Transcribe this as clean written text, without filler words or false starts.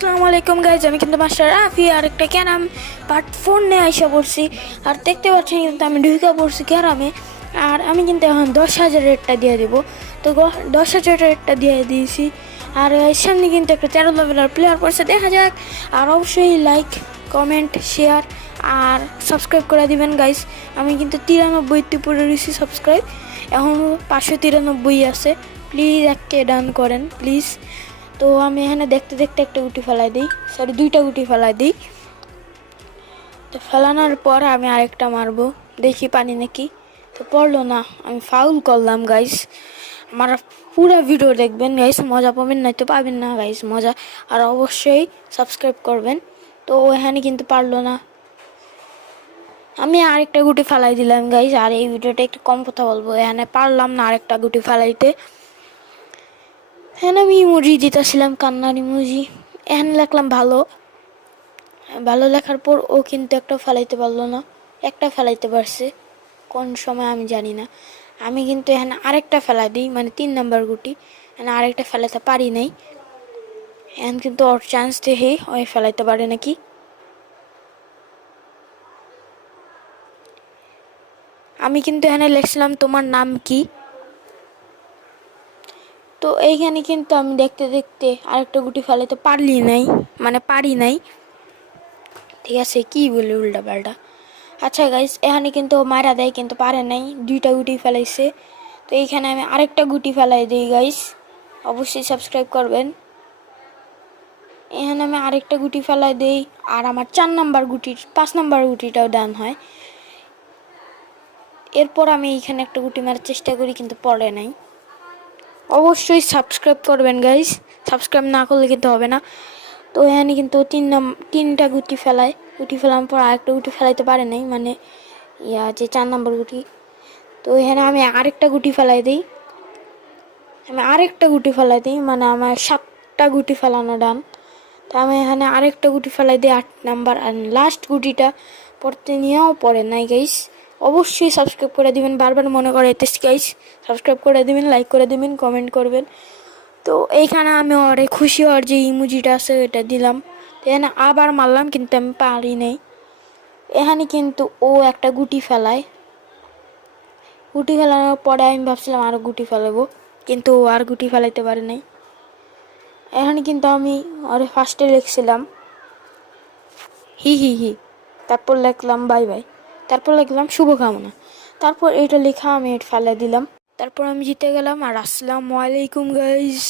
আসসালামু আলাইকুম গাইজ, আমি কিন্তু মাস্টার রাফি আর একটা ক্যারাম পার্ট 4 নিয়ে আইসা পড়ছি। আর দেখতে পাচ্ছেন কিন্তু আমি ঢুকা পড়ছি ক্যারামে। আর আমি কিন্তু এখন 10,000 রেটটা দিয়ে দেবো। তো 10,000 রেটটা দিয়ে দিয়েছি। আর এর সামনে কিন্তু একটা 13 লেভেলের প্লেয়ার পড়ছে, দেখা যাক। আর অবশ্যই লাইক, কমেন্ট, শেয়ার আর সাবস্ক্রাইব করে দিবেন গাইজ। আমি কিন্তু 93তে পড়ে রয়েছি সাবস্ক্রাইব, এখনও 593 আছে। প্লিজ একটা ডান করেন প্লিজ। তো আমি এখানে দেখতে দেখতে একটা গুটি ফেলাই দিই, সরি 2টা গুটি ফেলাই দিই। তো ফেলানোর পর আমি আরেকটা মারবো, দেখি পানি নাকি। তো পড়লো না, আমি ফাউল করলাম গাইস। আমার পুরো ভিডিও দেখবেন গাইস, মজা পাবেন, নাই তো পাবেন না গাইস মজা। আর অবশ্যই সাবস্ক্রাইব করবেন। তো এখানে কিন্তু পারলো না, আমি আরেকটা গুটি ফেলাই দিলাম গাইস। আর এই ভিডিওটা একটু কম কথা বলবো, এখানে পারলাম না আরেকটা গুটি ফেলাইতে। হ্যাঁ, আমি ইমোজি দিতেছিলাম, কান্নার ইমোজি। এখানে লিখলাম ভালো, ভালো লেখার পর ও কিন্তু একটা ফেলাইতে পারলো না, একটা ফেলাইতে পারছে কোন সময় আমি জানি না। আমি কিন্তু এখানে আরেকটা ফেলা দিই, মানে 3 নাম্বার গুটি, এখানে আরেকটা ফেলাতে পারি নাই। এখন কিন্তু ওর চান্স দেখে ওই ফেলাইতে পারে নাকি। আমি কিন্তু এখানে লিখছিলাম তোমার নাম কি। তো এইখানে কিন্তু আমি দেখতে দেখতে আরেকটা গুটি ফেলাইতে পারি নাই। ঠিক আছে, কি বলি উল্টা পাল্টা। আচ্ছা গাইস, এখানে কিন্তু মারা দেয় কিন্তু পারে নাই, 2টা গুটি ফেলাইছে। তো এইখানে আমি আরেকটা গুটি ফেলাই দিই গাইস, অবশ্যই সাবস্ক্রাইব করবেন। এখানে আমি আরেকটা গুটি ফেলাই দিই, আর আমার 5 নাম্বার গুটিটাও ডান হয়। এরপর আমি এইখানে একটা গুটি মারার চেষ্টা করি, কিন্তু পড়ে নাই। অবশ্যই সাবস্ক্রাইব করবেন গাইস, সাবস্ক্রাইব না করলে কিন্তু হবে না। তো এখানে কিন্তু 3টা গুটি ফেলার পর আরেকটা গুটি ফেলাইতে পারে নাই, মানে যে 4 নাম্বার গুটি। তো এখানে আমি আরেকটা গুটি ফেলাই দিই, মানে আমার 7টা গুটি ফেলানো ডান। তো আমি এখানে আরেকটা গুটি ফেলাই দিই, 8 নাম্বার। আর লাস্ট গুটিটা পড়তে নিয়েও পড়ে নাই গাইস। অবশ্যই সাবস্ক্রাইব করে দিবেন, বারবার মনে করে এতে গাইস। সাবস্ক্রাইব করে দিবেন, লাইক করে দিবেন, কমেন্ট করবেন। তো এইখানে আমি ওরে খুশি হওয়ার যে ইমোজিটা আছে ওটা দিলাম। তো এখানে আবার মারলাম, কিন্তু আমি পারি নাই। এখানে কিন্তু ও একটা গুটি ফেলানোর পরে আমি ভাবছিলাম আরও গুটি ফেলাবো, কিন্তু ও আর গুটি ফেলাইতে পারে নাই। এখানে কিন্তু আমি ওরে ফার্স্টে লিখছিলাম হি হি হি, তারপর লিখলাম বাই বাই, তারপর লিখলাম শুভকামনা, তারপর এটা লেখা আমি এটা ফেলে দিলাম। তারপর আমি জিতে গেলাম। আর আসসালামু আলাইকুম গাইস।